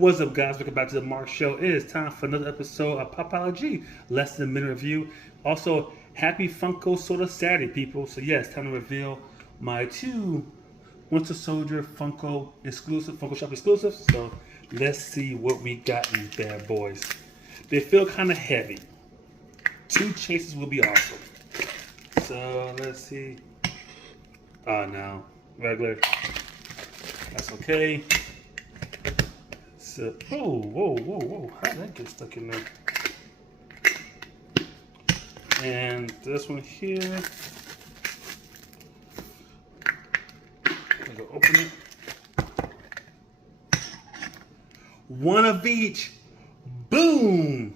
What's up, guys? Welcome back to the Mark Show. It is time for another episode of Popology, less than a minute review. Also, happy Funko Soda Saturday, people. So yes, time to reveal my two Winter Soldier Funko Shop exclusives. So let's see what we got in these bad boys. They feel kind of heavy. 2 chases will be awesome. So let's see. Oh no, regular. That's okay. So, whoa. How did that get stuck in there? And this one here. I'm gonna open it. One of each. Boom!